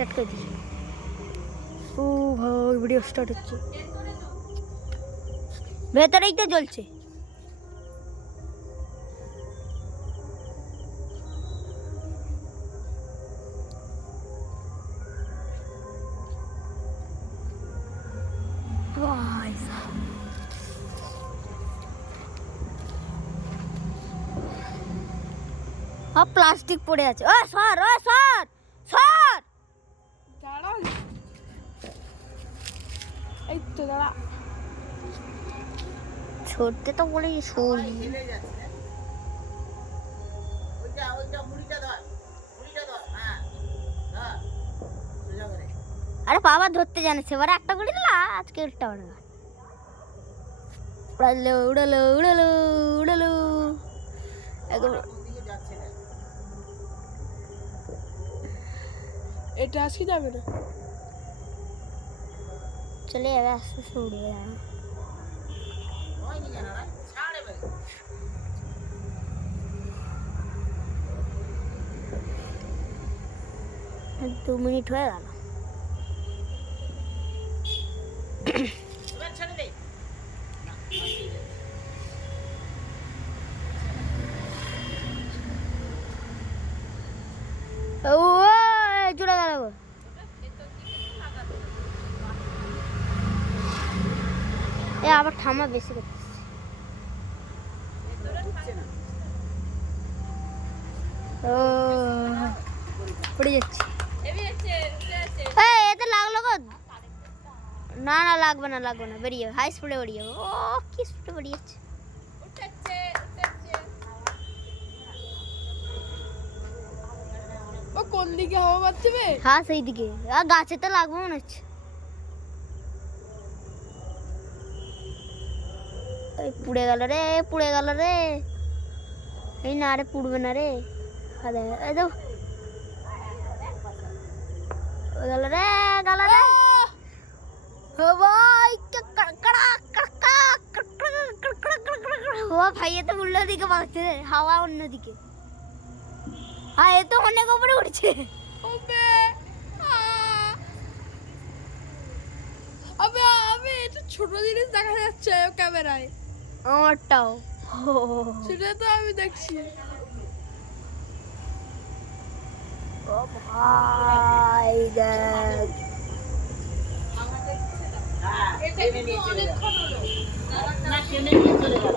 Start করে দিই। ও ভাই ভিডিও স্টার্ট হচ্ছে। ভেতরেই তো জ্বলছে। প্লাস্টিক পড়ে আছে। ও সর ও সর সর! ছোটতে এই তো দাঁড়া। ছড়তে তো বলেই আরে বাবা ধরতে জানে সেবার একটা গুলি দিল আজকে উল্টা উড়ে উড়ালো উড়ালো উড়ালো উড়ালো। এখন এটা আজকে যাবে না। চলে যাবে আস্তে আস্তে ছাড় এবারে দু মিনিট হয়ে গেল এবার ছেড়ে দে না, আসি রে। ও জুড়ে গেল গো এ আবার ঠামা বেশি করতেছে। ও পড়ে যাচ্ছে। এতে লাগল গো না না লাগবে না লাগবে না বেরিয়ে হাই স্পিডে বেরিয়ে। ও কি স্পিডে বেরিয়ে যাচ্ছে। ও কোন দিকে হাওয়া পাচ্ছে হ্যাঁ সেই দিকে আর গাছে তো লাগবে মনে হচ্ছে। এই পুড়ে গেল রে পুড়ে গেল রে এই না রে পুড়বে না রে গেল রে গেল রে তো দিকে হাওয়া অন্যদিকে হ্যাঁ এ তো অনেক উঠছে ছোট জিনিস দেখা যাচ্ছে ক্যামেরায় আমারটাও। সেটা তো আমি দেখছি। ও ভাই দেখ। হ্যাঁ নিয়ে চলে না কেনে চলে গেল।